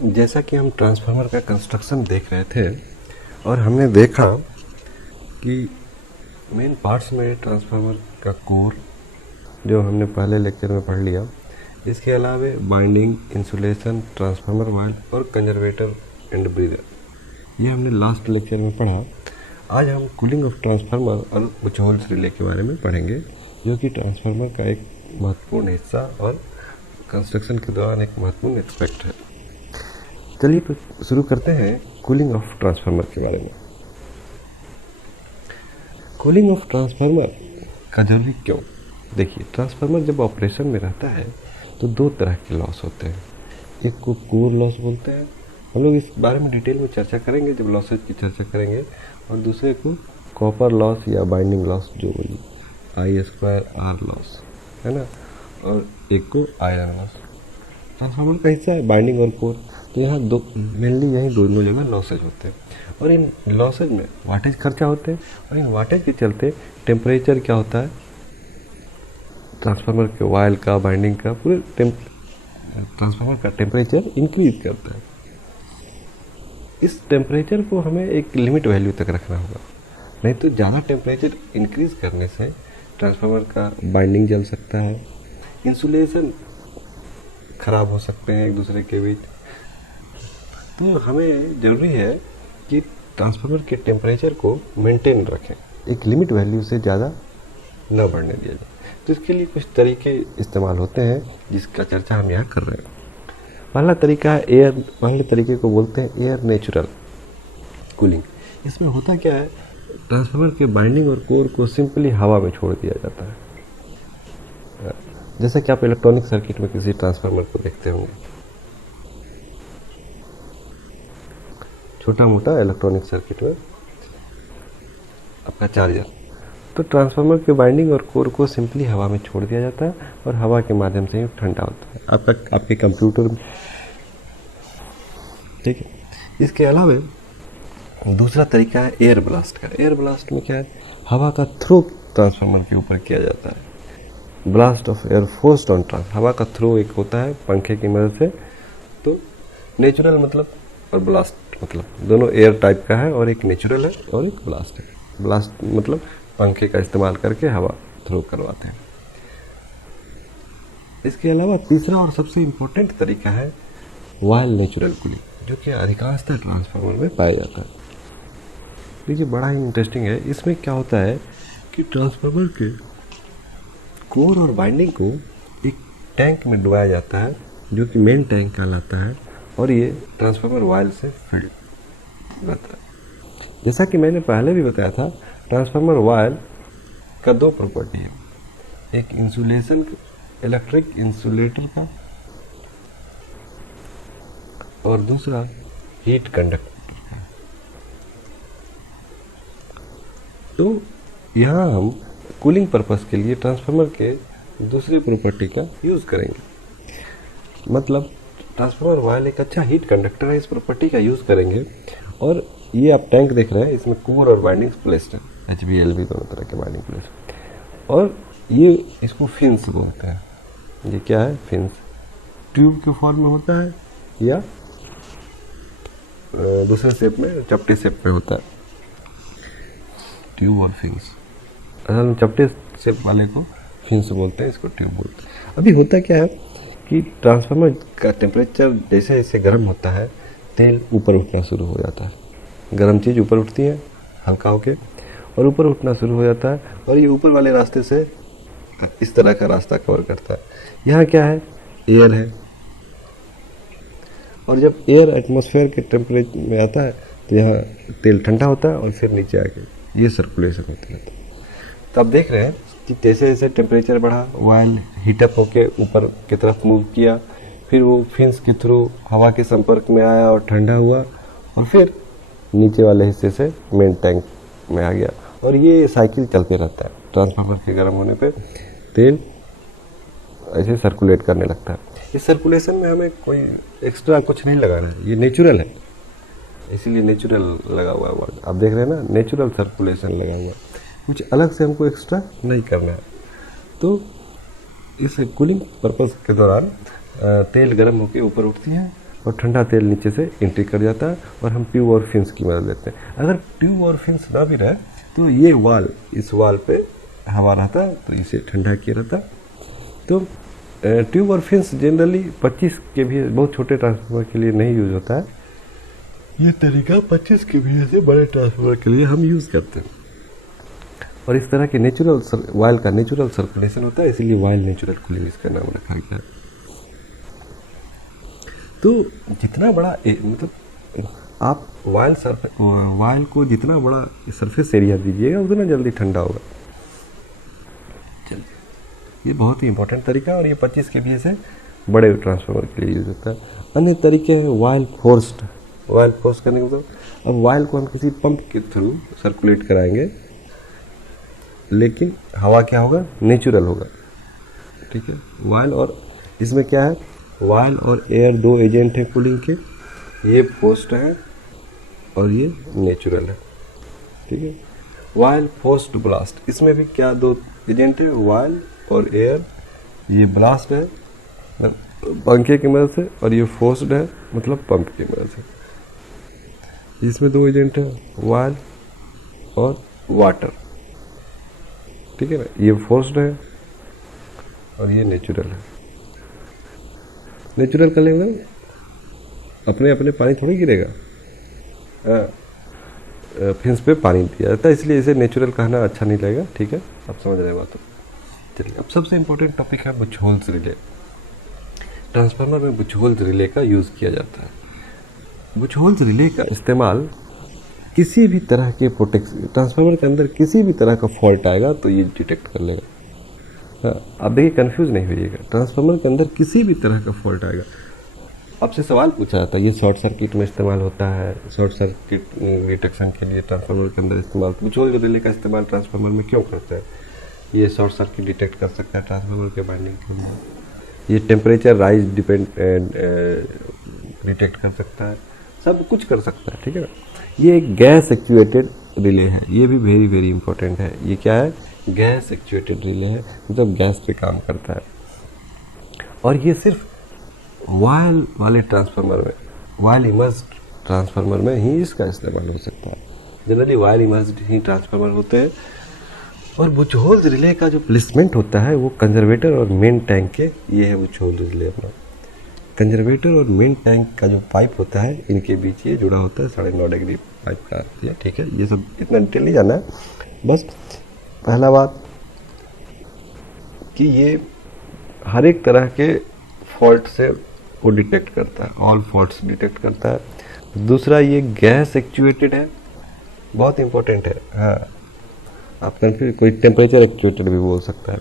जैसा कि हम ट्रांसफार्मर का कंस्ट्रक्शन देख रहे थे और हमने देखा कि मेन पार्ट्स में ट्रांसफार्मर का कोर जो हमने पहले लेक्चर में पढ़ लिया, इसके अलावा बाइंडिंग, इंसुलेशन, ट्रांसफार्मर वायल और कंजर्वेटर एंड ब्रीदर, ये हमने लास्ट लेक्चर में पढ़ा। आज हम कूलिंग ऑफ ट्रांसफार्मर और कुछ होल्स रिले के बारे में पढ़ेंगे, जो कि ट्रांसफार्मर का एक महत्वपूर्ण हिस्सा और कंस्ट्रक्शन के दौरान एक महत्वपूर्ण एस्पेक्ट है। चलिए तो शुरू करते हैं कूलिंग ऑफ ट्रांसफार्मर के बारे में। कूलिंग ऑफ ट्रांसफार्मर का जरूरी क्यों? देखिए, ट्रांसफार्मर जब ऑपरेशन में रहता है तो दो तरह के लॉस होते हैं। एक को कोर लॉस बोलते हैं, हम लोग इस बारे में डिटेल में चर्चा करेंगे जब लॉसेज की चर्चा करेंगे, और दूसरे को कॉपर लॉस या बाइंडिंग लॉस जो बोलिए I² लॉस है ना, और एक को आयरन लॉस। ट्रांसफार्मर का हिस्सा है बाइंडिंग और कोर, तो यहाँ दो मेनली यही दोनों जगह लॉसेज होते हैं, और इन लॉसेज में वाटेज खर्चा होते हैं, और इन वाटेज के चलते टेम्परेचर क्या होता है, ट्रांसफार्मर के वायल का, बाइंडिंग का, पूरे ट्रांसफार्मर का टेम्परेचर इंक्रीज करता है। इस टेम्परेचर को हमें एक लिमिट वैल्यू तक रखना होगा, नहीं तो ज़्यादा टेम्परेचर इंक्रीज करने से ट्रांसफार्मर का बाइंडिंग जल सकता है, इंसुलेशन खराब हो सकते हैं एक दूसरे के बीच। तो हमें ज़रूरी है कि ट्रांसफार्मर के टेम्परेचर को मेंटेन रखें, एक लिमिट वैल्यू से ज़्यादा न बढ़ने दिया जाए। तो इसके लिए कुछ तरीके इस्तेमाल होते हैं जिसका चर्चा हम यहाँ कर रहे हैं। पहला तरीका है एयर, पहले तरीके को बोलते हैं एयर नेचुरल कूलिंग। इसमें होता क्या है, ट्रांसफार्मर के बाइंडिंग और कोर को सिंपली हवा में छोड़ दिया जाता है। जैसा कि आप इलेक्ट्रॉनिक सर्किट में किसी ट्रांसफार्मर को देखते होंगे, छोटा मोटा इलेक्ट्रॉनिक सर्किट में आपका चार्जर, तो ट्रांसफार्मर के बाइंडिंग और कोर को सिंपली हवा में छोड़ दिया जाता है और हवा के माध्यम से ही ठंडा होता है आपके कंप्यूटर में, ठीक है। इसके अलावा दूसरा तरीका है एयर ब्लास्ट का। एयर ब्लास्ट में क्या है, हवा का थ्रो ट्रांसफार्मर के ऊपर किया जाता है। Blast of air forced on trans, हवा का थ्रो एक होता है पंखे की मदद से। तो नेचुरल मतलब और ब्लास्ट मतलब दोनों एयर टाइप का है, और एक नेचुरल है और एक ब्लास्ट है। ब्लास्ट मतलब पंखे का इस्तेमाल करके हवा थ्रो करवाते हैं। इसके अलावा तीसरा और सबसे इम्पोर्टेंट तरीका है वायल नेचुरल कूलिंग, जो कि अधिकांशतः ट्रांसफार्मर में पाया जाता है। देखिए, बड़ा ही इंटरेस्टिंग है। इसमें क्या होता है कि ट्रांसफार्मर के कोर और बाइंडिंग को एक टैंक में डुबाया जाता है, जो कि मेन टैंक कहलाता है, और ये ट्रांसफार्मर वायल से फिल्ड रहता है। जैसा कि मैंने पहले भी बताया था, ट्रांसफार्मर वायल का दो प्रॉपर्टी है, एक इंसुलेशन इलेक्ट्रिक इंसुलेटर का, और दूसरा हीट कंडक्टर का। तो यहाँ हम कूलिंग पर्पस के लिए ट्रांसफार्मर के दूसरे प्रॉपर्टी का यूज़ करेंगे। मतलब ट्रांसफार्मर वायल एक अच्छा हीट कंडक्टर है, इस प्रॉपर्टी का यूज़ करेंगे। और ये आप टैंक देख रहे हैं, इसमें कोर और बाइंडिंग प्लेस्ड है, HV/LV दोनों तरह के बाइंडिंग प्लेस्ड, और ये इसको फिन्स बोलते हैं। ये क्या है, फिन्स ट्यूब के फॉर्म में होता है या दूसरे शेप में, चपटे शेप में होता है। ट्यूब और फिन्स, असल में चपटे शेप वाले को फिन्स बोलते हैं, इसको ट्यूब बोलते हैं। अभी होता क्या है कि ट्रांसफार्मर का टेम्परेचर जैसे जैसे गर्म होता है, तेल ऊपर उठना शुरू हो जाता है। गर्म चीज़ ऊपर उठती है हल्का होके, और ऊपर उठना शुरू हो जाता है, और ये ऊपर वाले रास्ते से इस तरह का रास्ता कवर करता है। यहाँ क्या है, एयर है, और जब एयर एटमॉस्फेयर के टेम्परेचर में आता है तो यहाँ तेल ठंडा होता है, और फिर नीचे आके ये सर्कुलेशन होता रहता है। तो आप देख रहे हैं कि जैसे जैसे टेम्परेचर बढ़ा, वायल हीटअप होके ऊपर की तरफ मूव किया, फिर वो फिन्स के थ्रू हवा के संपर्क में आया और ठंडा हुआ, और फिर नीचे वाले हिस्से से मेन टैंक में आ गया, और ये साइकिल चलते रहता है। ट्रांसफार्मर के गर्म होने पे तेल ऐसे सर्कुलेट करने लगता है। इस सर्कुलेशन में हमें कोई एक्स्ट्रा कुछ नहीं लगाना है, ये नेचुरल है, इसीलिए नेचुरल लगा हुआ है वर्ड। आप देख रहे हैं ना, नेचुरल सर्कुलेशन लगा हुआ है, कुछ अलग से हमको एक्स्ट्रा नहीं करना है। तो इस कूलिंग पर्पस के दौरान तेल गर्म होकर ऊपर उठती है, और ठंडा तेल नीचे से एंट्री कर जाता है और हम ट्यूब और फिन्स की मदद लेते हैं। अगर ट्यूब और फिन्स ना भी रहे तो ये वाल, इस वाल पे हवा रहता है तो इसे ठंडा किया रहता है। तो ट्यूब और फिन्स जनरली 25 kVA बहुत छोटे ट्रांसफार्मर के लिए नहीं यूज होता है। ये तरीका 25 kVA से बड़े ट्रांसफार्मर के लिए हम यूज़ करते हैं। और इस तरह के नेचुरल वायल का नेचुरल सर्कुलेशन होता है, इसीलिए वायल नेचुरल कूलिंग इसका नाम रखा गया है। तो जितना बड़ा मतलब आप वायल को जितना बड़ा सरफेस एरिया दीजिएगा उतना जल्दी ठंडा होगा। चलिए, ये बहुत ही इंपॉर्टेंट तरीका है और ये 25 kVA से बड़े ट्रांसफार्मर के लिए यूज होता है। अन्य तरीके हैं वायल फोर्स करने का मतलब, अब वायल को हम किसी पंप के थ्रू सर्कुलेट कराएंगे, लेकिन हवा क्या होगा, नेचुरल होगा। ठीक है, वायल और इसमें क्या है, वायल और एयर दो एजेंट हैं कूलिंग के, ये फोर्स्ड है और ये नेचुरल है। ठीक है, वायल फोर्स्ड ब्लास्ट, इसमें भी क्या दो एजेंट है, वायल और एयर। ये ब्लास्ट है पंखे की मदद से और ये फोर्स्ड है मतलब पंप की मदद से। इसमें दो एजेंट है, वायल और वाटर। ठीक है ना, ये फोर्स्ड है और ये नेचुरल है। नेचुरल का लेवल अपने अपने पानी थोड़ी गिरेगा, फिन्स पे पानी दिया जाता है, इसलिए इसे नेचुरल कहना अच्छा नहीं लगेगा। ठीक है, आप समझ रहे बात। चलिए, अब सबसे इंपॉर्टेंट टॉपिक है बुश होल्स रिले। ट्रांसफार्मर में बुश होल्स रिले का यूज़ किया जाता है। बुश होल्स रिले का इस्तेमाल किसी भी तरह के ट्रांसफार्मर के अंदर किसी भी तरह का फॉल्ट आएगा तो ये डिटेक्ट कर लेगा। आप देखिए, कंफ्यूज नहीं होइएगा, ट्रांसफार्मर के अंदर किसी भी तरह का फॉल्ट आएगा, आपसे सवाल पूछा जाता है ये शॉर्ट सर्किट में इस्तेमाल होता है, शॉर्ट सर्किट डिटेक्शन के लिए ट्रांसफार्मर के अंदर इस्तेमाल, बुश होल रिले का इस्तेमाल ट्रांसफार्मर में क्यों करते हैं? ये शॉर्ट सर्किट डिटेक्ट कर सकता है ट्रांसफार्मर के बाइंडिंग के लिए, ये टेम्परेचर राइज डिटेक्ट कर सकता है, सब कुछ कर सकता है। ठीक है ना, ये एक गैस एक्चुएटेड रिले है, ये भी वेरी वेरी इंपॉर्टेंट है। ये क्या है, गैस एक्चुएटेड रिले है, मतलब गैस पे काम करता है। और ये सिर्फ वायल वाले ट्रांसफार्मर में, वायल इमर्स्ड ट्रांसफार्मर में ही इसका इस्तेमाल हो सकता है। जनरली वायल इमर्स्ड ही ट्रांसफार्मर होते हैं। और बुश होल्स रिले का जो प्लेसमेंट होता है वो कंजर्वेटर और मेन टैंक के, ये है बुश होल्स रिले अपना। कंजर्वेटर और मेन टैंक का जो पाइप होता है इनके बीच ये जुड़ा होता है 9.5 डिग्री पाइप का। ठीक है, ये सब इतना डिटेल नहीं जाना है, बस पहला बात कि ये हर एक तरह के फॉल्ट से वो डिटेक्ट करता है, ऑल फॉल्ट्स डिटेक्ट करता है। दूसरा, ये गैस एक्चुएटेड है, बहुत इंपॉर्टेंट है। हाँ, आप कंफ्यूज, कोई टेम्परेचर एक्चुएटेड भी बोल सकता है।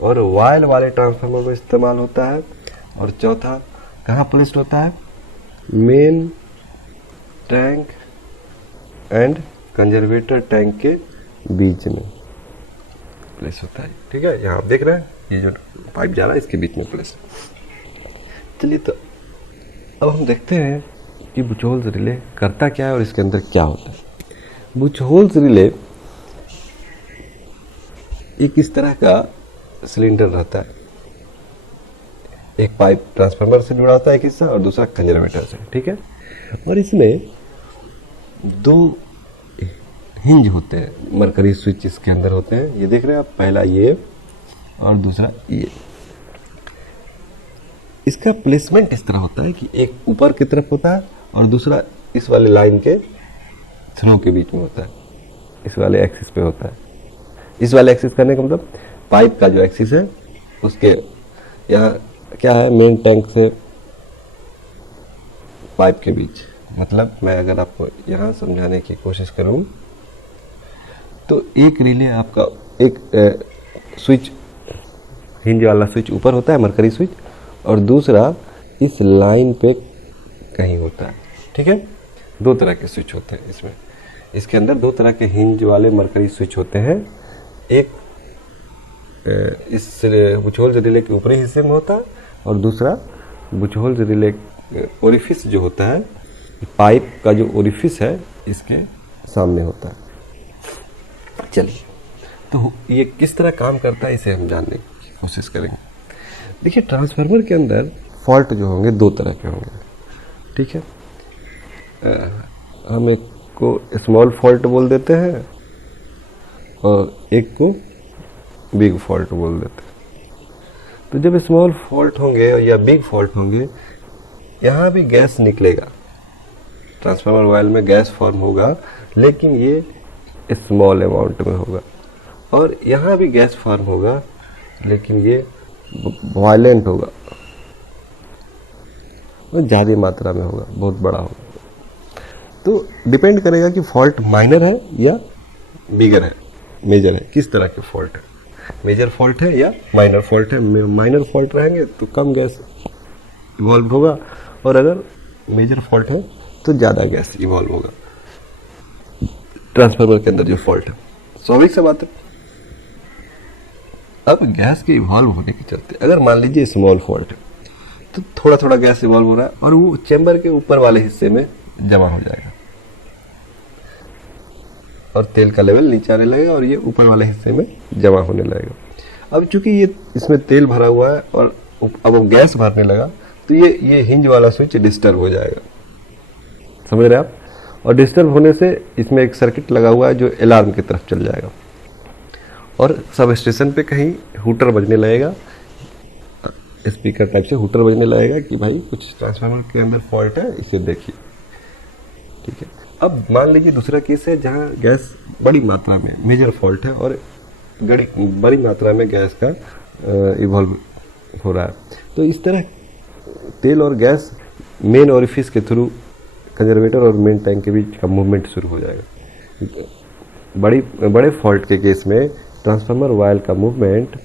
और वायल वाले ट्रांसफार्मर में इस्तेमाल होता है। और चौथा, कहाँ प्लेस्ड होता है, main tank and conservator tank के बीच में प्लेस होता है। ठीक है, यहाँ आप देख रहे हैं ये जो पाइप जा रहा है इसके बीच में प्लेस। चलिए, तो अब हम देखते हैं कि बुश होल्स रिले करता क्या है और इसके अंदर क्या होता है। बुश होल्स रिले एक इस तरह का सिलेंडर रहता है, एक पाइप ट्रांसफार्मर से जुड़ा होता है एक हिस्सा और दूसरा कंजर्वेटर से। ठीक है, और इसमें दो हिंज होते हैं, मरकरी स्विच इसके अंदर होते हैं, ये देख रहे हैं आप, पहला ये और दूसरा ये। इसका प्लेसमेंट इस तरह होता है कि एक ऊपर की तरफ होता है और दूसरा इस वाले लाइन के थ्रू के बीच में होता है, इस वाले एक्सिस पे होता है। इस वाले एक्सिस करने का मतलब पाइप का जो एक्सिस है उसके यहाँ क्या है, मेन टैंक से पाइप के बीच। मतलब मैं अगर आपको यहाँ समझाने की कोशिश करूँ तो एक रिले आपका एक स्विच, हिंज वाला स्विच ऊपर होता है, मरकरी स्विच, और दूसरा इस लाइन पे कहीं होता है। ठीक है, दो तरह के स्विच होते हैं इसमें, इसके अंदर दो तरह के हिंज वाले मरकरी स्विच होते हैं। एक इस बुश होल्स रिले के ऊपरी हिस्से में होता है और दूसरा बुश होल्स रिले ओरिफिस जो होता है, पाइप का जो ओरिफिस है इसके सामने होता है। चलिए, तो ये किस तरह काम करता है इसे हम जानने की कोशिश करेंगे। देखिए, ट्रांसफार्मर के अंदर फॉल्ट जो होंगे दो तरह के होंगे। ठीक है। हम एक को स्मॉल फॉल्ट बोल देते हैं और एक को बिग फॉल्ट बोल देते हैं। तो जब स्मॉल फॉल्ट होंगे या बिग फॉल्ट होंगे, यहाँ भी गैस निकलेगा, ट्रांसफार्मर वायल में गैस फॉर्म होगा, लेकिन ये स्मॉल अमाउंट में होगा। और यहाँ भी गैस फॉर्म होगा, लेकिन ये वायलेंट होगा, ज़्यादा मात्रा में होगा, बहुत बड़ा होगा। तो डिपेंड करेगा कि फॉल्ट माइनर है या बिगर है, मेजर है, किस तरह के फॉल्ट है, मेजर फॉल्ट है या माइनर फॉल्ट है। माइनर फॉल्ट रहेंगे तो कम गैस इवॉल्व होगा, और अगर मेजर फॉल्ट है तो ज़्यादा गैस इवॉल्व होगा ट्रांसफार्मर के अंदर जो फॉल्ट है। स्वाभाविक सी बात है। अब गैस के इवॉल्व होने के चलते अगर मान लीजिए स्मॉल फॉल्ट है तो थोड़ा थोड़ा गैस इवॉल्व हो रहा है और वो चेंबर के ऊपर वाले हिस्से में जमा हो जाएगा और तेल का लेवल नीचे आने लगेगा और ये ऊपर वाले हिस्से में जमा होने लगेगा। अब चूंकि ये इसमें तेल भरा हुआ है और अब वो गैस भरने लगा तो ये हिंज वाला स्विच डिस्टर्ब हो जाएगा, समझ रहे आप। और डिस्टर्ब होने से इसमें एक सर्किट लगा हुआ है जो अलार्म की तरफ चल जाएगा और सब स्टेशन पे कहीं हूटर बजने लगेगा, स्पीकर टाइप से हूटर बजने लगेगा कि भाई कुछ ट्रांसफार्मर के अंदर फॉल्ट है, इसे देखिए। ठीक है। अब मान लीजिए दूसरा केस है जहां गैस बड़ी मात्रा में मेजर फॉल्ट है और बड़ी मात्रा में गैस का इवॉल्व हो रहा है। तो इस तरह तेल और गैस मेन ओरिफिस के थ्रू कंजर्वेटर और मेन टैंक के बीच का मूवमेंट शुरू हो जाएगा। बड़े फॉल्ट के केस में ट्रांसफार्मर वायल का मूवमेंट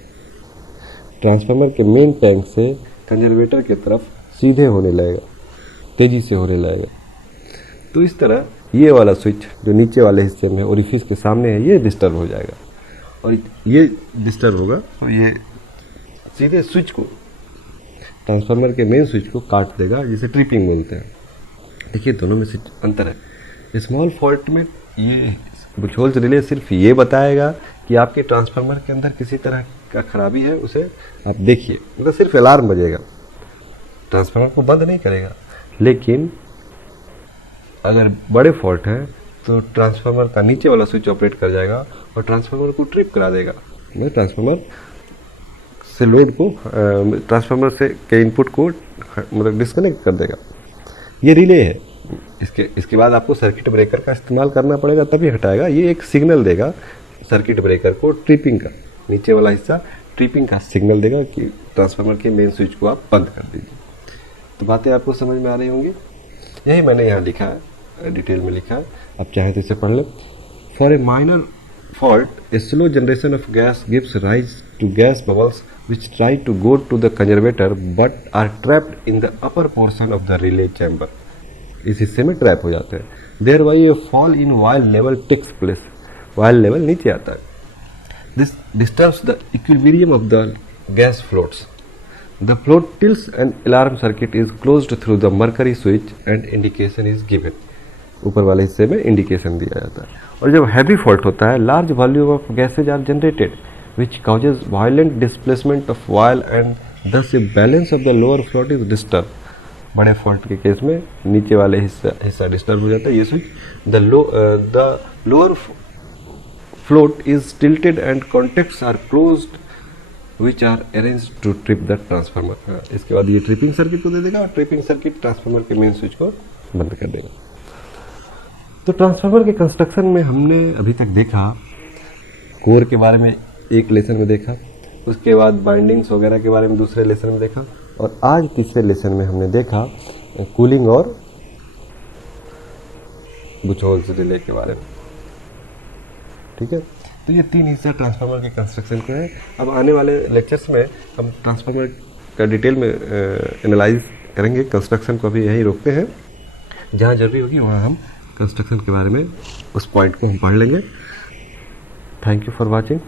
ट्रांसफार्मर के मेन टैंक से कंजर्वेटर की तरफ सीधे होने लगेगा, तेजी से होने लगेगा। तो इस तरह ये वाला स्विच जो नीचे वाले हिस्से में ओरिफिस के सामने है ये डिस्टर्ब हो जाएगा और ये डिस्टर्ब होगा तो ये सीधे स्विच को ट्रांसफार्मर के मेन स्विच को काट देगा, जिसे ट्रिपिंग बोलते हैं। देखिए दोनों में से अंतर है। स्मॉल फॉल्ट में ये बुचहोल्स रिले सिर्फ ये बताएगा कि आपके ट्रांसफार्मर के अंदर किसी तरह का खराबी है, उसे आप देखिए, मतलब सिर्फ अलार्म बजेगा, ट्रांसफार्मर को बंद नहीं करेगा। लेकिन अगर बड़े फॉल्ट है तो ट्रांसफार्मर का नीचे वाला स्विच ऑपरेट कर जाएगा और ट्रांसफार्मर को ट्रिप करा देगा, ट्रांसफार्मर से लोड को ट्रांसफार्मर से के इनपुट को मतलब डिस्कनेक्ट कर देगा। ये रिले है। इसके बाद आपको सर्किट ब्रेकर का इस्तेमाल करना पड़ेगा, तभी हटाएगा। ये एक सिग्नल देगा सर्किट ब्रेकर को, ट्रिपिंग का, नीचे वाला हिस्सा ट्रिपिंग का सिग्नल देगा कि ट्रांसफार्मर के मेन स्विच को आप बंद कर दीजिए। तो बातें आपको समझ में आ रही होंगी। यही मैंने यहाँ लिखा है, डिटेल में लिखा है, आप चाहें तो इसे पढ़ लें। For a minor fault a slow generation of gas gives rise to gas bubbles which try to go to the conservator but are trapped in the upper portion of the relay chamber. इस हिस्से में trap हो जाते हैं। Thereby a fall in while level takes place. While level नीचे आता है। This disturbs the equilibrium of the gas floats. The float tilts and alarm circuit is closed through the mercury switch and indication is given. ऊपर वाले हिस्से में indication दिया जाता है। और जब हैवी फॉल्ट होता है, large volume of gases are generated which causes violent displacement of wire and thus a balance of the lower float is disturbed. बड़े फॉल्ट के केस में नीचे वाले हिस्सा डिस्टर्ब हो जाता है, ये switch the lower float is tilted and contacts are closed which are arranged to trip the transformer. इसके बाद ये ट्रिपिंग सर्किट को दे देगा और ट्रिपिंग सर्किट ट्रांसफार्मर के मेन स्विच को बंद कर देगा। तो ट्रांसफार्मर के कंस्ट्रक्शन में हमने अभी तक देखा, कोर के बारे में एक लेसन में देखा, उसके बाद बाइंडिंग्स वगैरह के बारे में दूसरे लेसन में देखा, और आज तीसरे लेसन में हमने देखा कूलिंग और बुचहोल्स रिले के बारे में। ठीक है। तो ये तीन हिस्सा ट्रांसफार्मर के कंस्ट्रक्शन के हैं। अब आने वाले लेक्चर्स में हम ट्रांसफार्मर का डिटेल में एनालाइज करेंगे। कंस्ट्रक्शन को अभी यहीं रोकते हैं, जहाँ जरूरी होगी वहाँ हम कंस्ट्रक्शन के बारे में उस पॉइंट को हम पढ़ लेंगे। Thank you for watching.